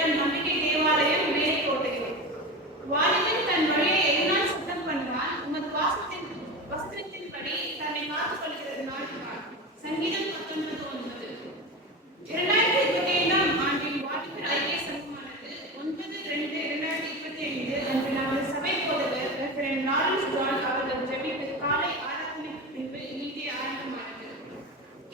இடம் நம்பிக்கை தேவாலயம் மேலைக்கோட்டையில். வாலிபன் தன் வழியை எதனால் சுத்தம் பண்ணான்? உமது வஸ்திரத்தின்படி தன்னை காத்துக் கொள்கிறது நாள். சங்கீதம் 19:9. 2025ஆம் ஆண்டின் வாலிபர் ஐக்கிய சங்கமானது 9/2/2025 அன்று நமது சபை போதகர் ரெவரண்ட் லாரன்ஸ் ஜான் அவர்கள் ஜெபித்து காலை ஆராதனைக்கு பின்பு இனிதே ஆரம்பமானது.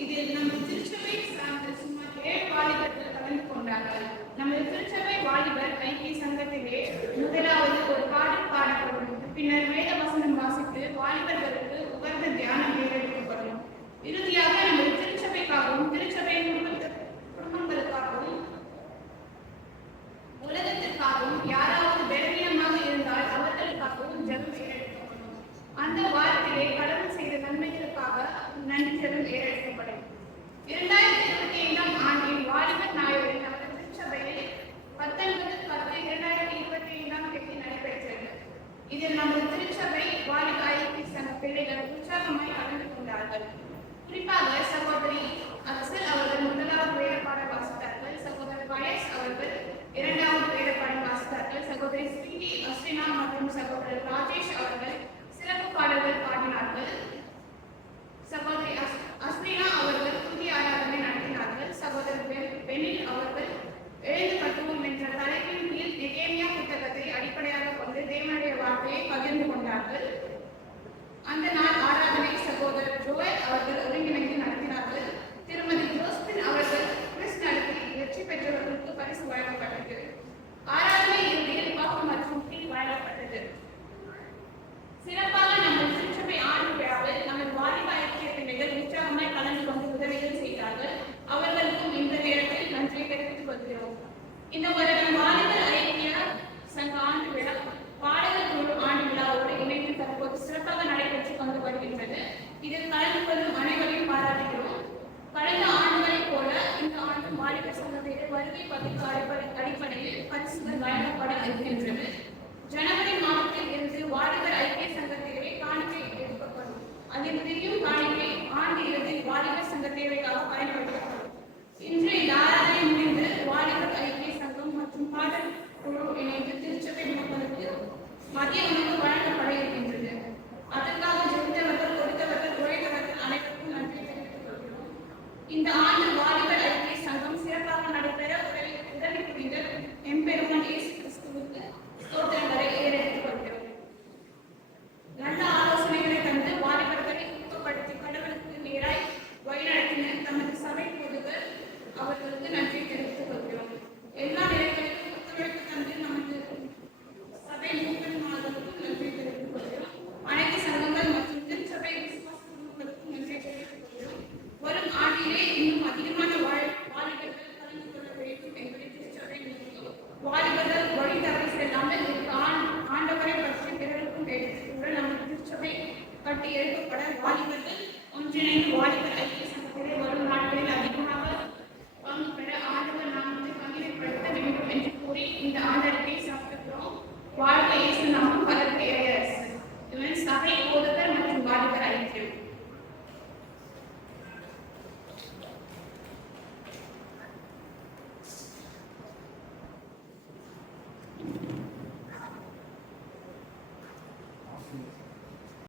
இதில் நமது திருச்சபை சார்ந்த சுமார் 7 வாலிபர்கள் கலந்து கொண்டார்கள். நமது திருச்சபை வாலிபர் ஐக்கிய சங்கத்திலே முதலாவது ஒரு பாடல் பாடப்படும். பின்னர் வேத வசனம் வாசித்து வாலிபர்களுக்கு உகந்த தியானம் ஏறெடுக்கப்படும். இறுதியாக நமது திருச்சபைக்காகவும் திருச்சபை குடும்பங்களுக்காகவும் உலகத்திற்காகவும் யாராவது பலவீனமாக இருந்தால் அவர்களுக்காகவும் ஜெபம் ஏறெடுக்கப்படும். அந்த வாரத்திலே கடவுள் செய்த நன்மைகளுக்காக நன்றி ஜெபம் ஏறெடுக்கப்படும். 2025ஆம் ஆண்டின் வாலிபர் நாயகர் நமது திருச்சபையில் 19/10/2025ஆம் தேதி நடைபெற்றது. இதில் நமது திருச்சபை வாலிபர் ஐக்கிய சங்க பிள்ளைகள் உற்சாகமாய் கலந்து கொண்டார்கள். குறிப்பாக சகோதரி அக்சல் அவர்கள் முதலாவது வேலைப்பாடம் வாசித்தார்கள். சகோதரர் வயஸ் அவர்கள் 2வது வேலைப்பாடம் வாசித்தார்கள். சகோதரி ஸ்ரீ அஸ்வினா மற்றும் சகோதரர் ராஜேஷ் அவர்கள் சிறப்பு பாடல்கள் பாடினார்கள். சகோதரி அஸ்வினா அவர்கள் புதிய ஆராதனை நடத்தினார்கள். சகோதரர் பெனில் அவர்கள் எழுந்து கட்டுவோம் என்ற தலைப்பின் கீழ் நெகேமியா புத்தகத்தை அடிப்படையாக கொண்டு தேவனுடைய வார்த்தையை பகிர்ந்து கொண்டார்கள். அந்த நாள் ஆராதனை சகோதரர் ஜோயல் அவர்கள் ஒருங்கிணைந்து நடத்தினார்கள். திருமதி ஜோஸ்பின் அவர்கள் கிறிஸ் நடத்தி வெற்றி பெற்றவர்களுக்கு பரிசு வழங்கப்பட்டது. ஆராதனை இறுதியில் காப்பு மற்றும் டீ வழங்கப்பட்டது. சிறப்பாக நமது திருச்சபை ஆண்டு விழாவில் நமது வாலிப ஐக்கிய பிள்ளைகள் உற்சாகமாய் கலந்து கொண்டு உதவிகள் செய்தார்கள். அவர்களுக்கும் இந்த நேரத்தில் நன்றியை தெரிவித்துக் கொள்கிறோம். இந்த வருடம் வாலிபர் ஐக்கிய சங்க ஆண்டு விழா பாடகர் குழு ஆண்டு விழாவோடு இணைந்து தற்போது சிறப்பாக நடைபெற்றுக் கொண்டு வருகின்றது. இதில் கலந்து கொள்ளும் அனைவரையும் பாராட்டுகிறோம். கடந்த ஆண்டுகளைப் போல இந்த ஆண்டு வாலிபர் சங்கத்திற்கு வருகை பதிவு அடிப்படையில் பரிசுகள் வழங்கப்பட இருக்கின்றது. ஜனவரி மாதத்தில் இருந்து வாலிபர் ஐக்கிய சங்கத்திலே காணிக்கை எடுக்கப்படும். அதில் தெரியும் காணிக்கை ஆண்டு இறுதியில் வாலிபர் சங்க தேவைக்காக பயன்படுத்தப்படும். இன்று இந்த ஆராதனை முடிந்து வாலிபர் ஐக்கிய சங்கம் மற்றும் பாடல் குழு இணைந்து திருச்சபை மக்களுக்கு மதிய உணவு வழங்கப்பட இருக்கின்றது. அதற்காக ஜெபித்தவர்கள் கொடுத்தவர்கள் உழைத்தவர்கள் அனைவருக்கும் நன்றி தெரிவித்துக் கொள்கிறோம். இந்த ஆண்டு வாலிபர் ஐக்கிய சங்கம் சிறப்பாக நடைபெற உதவி புரிந்த எம்பெருமான் இயேசு கிறிஸ்துவுக்கு ஸ்தோத்திரங்களை ஏறெடுத்துக் கொள்கிறோம். நல்ல ஆலோசனைகளை தந்து வாலிபர்களை ஊக்கப்படுத்தி கடவுளுக்கு நேராய் வழிநடத்தின தமது சபை பொதுவர் அவர்களுக்கு நன்றி தெரிவித்துக் கொள்கிறோம். எல்லா நிலைகளிலும் ஒத்துழைப்பு தந்து நமது சபை மூப்பன்மார்களுக்கும் நன்றி தெரிவித்துக் கொள்கிறோம். அனைத்து சங்கங்கள் மற்றும் திருச்சபை விசுவாச குழுக்களுக்கும் நன்றி தெரிவித்துக் கொள்கிறோம். வரும் ஆண்டிலே இன்னும் அதிகமான வாலிபர்கள் கலந்து கொள்ள வேண்டும் என்பதை திருச்சபை வாலிபர்கள் வழி தவறி செல்லாமல் ஆண்டவரை பற்றி பிறருக்கும் எடுத்துக்கூட நமது திருச்சபை கட்டி எழுப்பப்பட வாலிபர்கள் ஒன்றிணைந்து வாலிபர் ஐக்கிய சங்கத்திலே வரும் நாட்களில் அதிகமாக பங்கு பெற ஆண்டவர் நாமத்தை மகிமைப்படுத்த வேண்டும் என்று கூறி இந்த ஆண்டவரை சாப்பிடுகிறோம். வாழ்க்கை இயேசு நாமம்